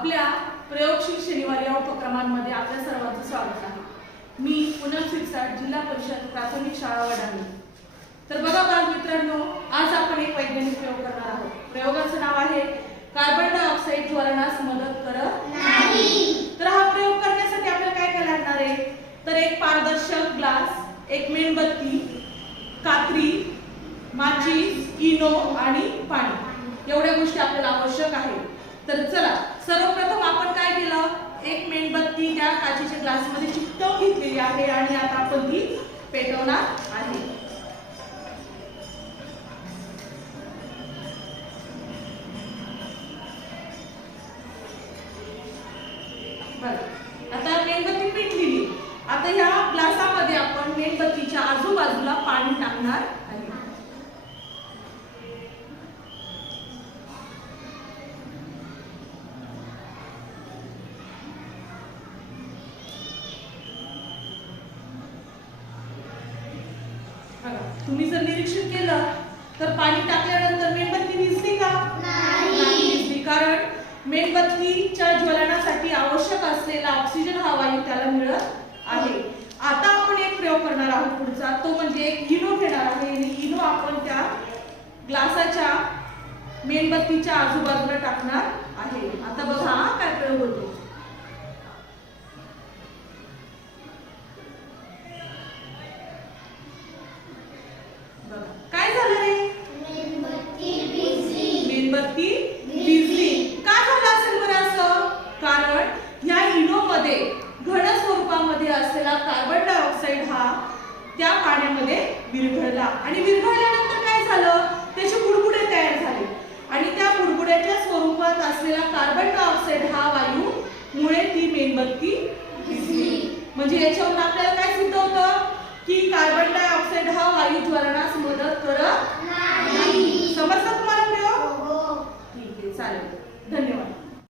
आपल्या प्रयोगशील शनिवार या उपक्रमांमध्ये आपल्या सर्वांचं स्वागत आहे। मी पूनम शिरसाट, जिल्हा परिषद प्राथमिक शाळा वडाळी। तर बघा बालमित्रांनो, आज आपण एक वैज्ञानिक प्रयोग करणार आहोत। प्रयोगाचं नाव आहे कार्बन डायऑक्साइड ज्वलनास मदत करत नाही। तर हा प्रयोग करण्यासाठी आपल्याला काय काय लागणार आहे? तर एक पारदर्शक ग्लास, एक मेणबत्ती, कात्री, माचीस, इनो आणि पाणी, एवढ्या गोष्टी आपल्याला आवश्यक आहे। तर चला, सर्वप्रथम आपण काय केलं, एक मेणबत्ती त्या काचेच्या ग्लासमध्ये चिकटवून घेतलेली आहे आणि आता आपण ती पेटवणार आहे। बरं, आता मेणबत्ती पेटलेली। आता ह्या ग्लासामध्ये आपण मेणबत्तीच्या आजूबाजूला पाणी टाकणार आहे। तुम्ही जर निरीक्षण केलं तर पाणी टाकल्यानंतर मेणबत्ती विझली का? नाही विझली, कारण मेणबत्तीच्या ज्वलनासाठी आवश्यक असलेला ऑक्सिजन हा वायू त्याला मिळत आहे। आता आपण एक प्रयोग करणार आहोत पुढचा, तो म्हणजे एक इनो घेणार आहे आणि इनो आपण त्या ग्लासाच्या मेणबत्तीच्या आजूबाजूला टाकणार आहे। आता बघा काय प्रयोग होतो। काय झालं रे? मेणबत्ती विझली। का झालं असेल बरं असं? कारण या इनो मध्ये घन स्वरूपामध्ये असलेला कार्बन डायऑक्साइड हा त्या पाण्यामध्ये विरघळला आणि विरघळल्यानंतर काय झालं, त्याचे बुडबुडे तयार झाले आणि त्या बुडबुड्याच्या स्वरूपात असलेला कार्बन डायऑक्साइड हा वायू मुळे ती मेणबत्ती विझली। म्हणजे याच्यावरून आपल्याला काय सिद्ध होतं?